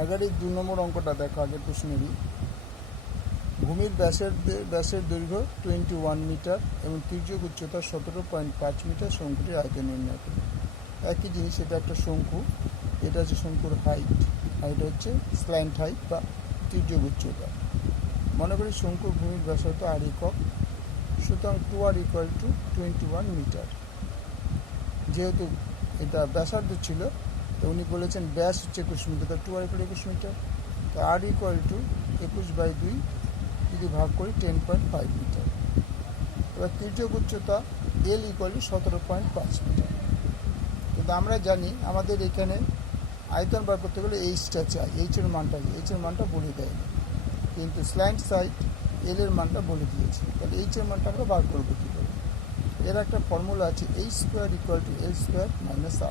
আগের এই 2 নম্বর অঙ্কটা দেখো, আগের প্রশ্নেরই। ভূমির ব্যাসের দৈর্ঘ্য 21 মিটার এবং তির্যক উচ্চতা 17.5 মিটার। শঙ্কুটির আয়তন নির্ণয় করো। একই জিনিস, এটা একটা শঙ্কু, এটা হচ্ছে শঙ্কুর হাইট হচ্ছে স্ল্যান্ট হাইট বা তির্যক উচ্চতা। মনে করি শঙ্কুর ভূমির ব্যাসার্ধ আর একক, সুতরাং 2r = 21 মিটার। যেহেতু এটা ব্যাসার্ধ ছিল, তো উনি বলেছেন ব্যাস হচ্ছে 21 মিটার, তো 2r = 21 মিটার। তো r = 21/2 যদি ভাগ করি 10.5 মিটার। এবার তির্যক উচ্চতা l = 17.5 মিটার। কিন্তু আমরা জানি আমাদের এখানে আয়তন বার করতে গেলে এইচটা চাই, এইচের মানটা বলে দেয়নি, কিন্তু স্ল্যান্ট সাইড এল এর মানটা বলে দিয়েছে। তাহলে এইচের মানটা আমরা বার করবো কী করে? এর একটা ফর্মুলা আছে, h² = l² - r²।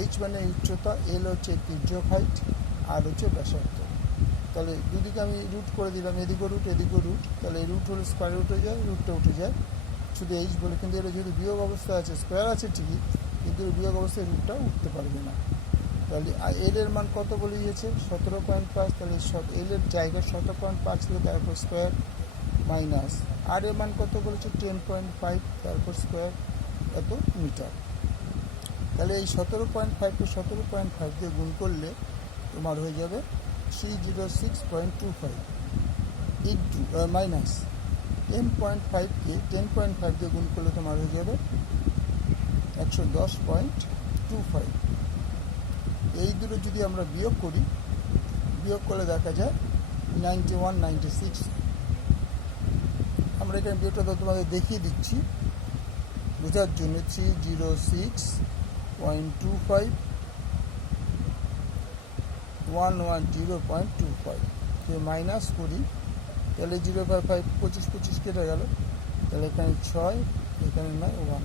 এইচ মানে উচ্চতা, এল হচ্ছে তির্যক হাইট, আর হচ্ছে ব্যাসার্ধ। তাহলে দুদিকে আমি রুট করে দিলাম, এদিকেও রুট এদিকেও রুট, তাহলে এই রুট হলে স্কোয়ার রুট হয়ে যায়, রুটটা উঠে যায়, শুধু এইচ বলে। কিন্তু এটা যেহেতু বিয়োগ অবস্থায় আছে, স্কোয়ার আছে ঠিকই, কিন্তু বিয়োগ অবস্থায় রুটটা উঠতে পারবে না। তাহলে এল এর মান কত বলে দিয়েছে? 17.5। তাহলে এল এর জায়গায় 17.5 ছিল, তারপর স্কোয়ার মাইনাস আর এর মান কত বলেছে? 10.5, তারপর স্কোয়ার এত মিটার। তাহলে এই 17.5কে 17.5 দিয়ে গুণ করলে তোমার হয়ে যাবে 306.25 ইন্টু মাইনাস 10.5কে 10.5 দিয়ে গুণ করলে তোমার হয়ে যাবে 110.25। এই দুটো যদি আমরা বিয়োগ করি, বিয়োগ করলে দেখা যায় 9196। আমরা এখানে বিয়োগটা তোমাদের দেখিয়ে দিচ্ছি বোঝার জন্য। 306.25 110.25 মাইনাস করি, তাহলে 0/5 25 কেটে গেল, তাহলে এখানে 6, এখানে 9, 1,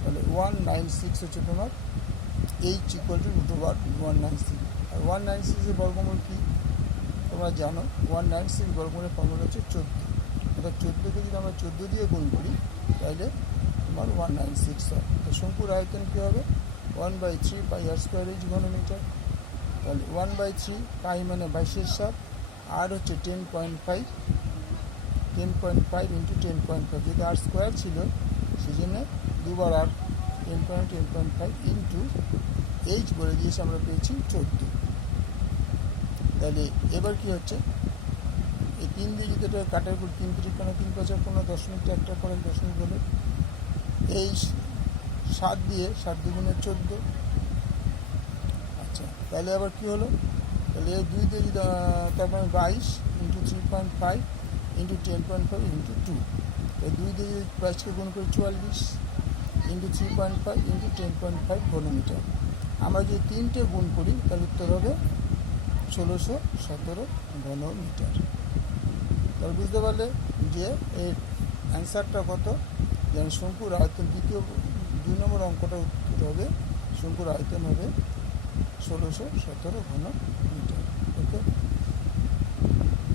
তাহলে 196 হচ্ছে তোমার h = √196। আর 196 বর্গমূল কি তোমরা জানো? 196 বর্গমূলের ফর্মুলা হচ্ছে 14। অর্থাৎ 14কে যদি আমরা 14 দিয়ে গুণ করি তাহলে তোমার 196 হয়। তো শঙ্কুর আয়তন কী হবে? 1/3 πr² ঘনমিটার। তাহলে 1/3 পাই মানে 22/7, আর হচ্ছে 10.5 × 10.5 যদি আর স্কোয়ার ছিল সেই জন্য দুবার আর 10.5 ইন্টু এইচ বলে দিয়েছে, আমরা পেয়েছি 14। তাহলে এবার কি হচ্ছে, এই 3 দিয়ে যদি এটা কাটার পর 3 3 3 5 15 দশমিকটা একটা করে দশমিক হলো, এই 7 দিয়ে 7 2 × 14। আচ্ছা, তাহলে আবার কি হলো? তাহলে এই 2 দিয়ে যদি তারপরে 22 × 3.5 × 10.5 × 2। এই 2 দিয়ে যদি 22কে গুণ করি 44 × 3.5 × 10.5 ঘনমিটার। আমরা যদি 3টে গুণ করি তাহলে উত্তর হবে 1617 ঘনমিটার। তাহলে বুঝতে পারলে যে এর অ্যান্সারটা কত? যেন শঙ্কুর আয়তন, 2 নম্বর অঙ্কটা উত্তর হবে, শঙ্কুর আয়তন হবে 1617 ঘনমিটার। ওকে।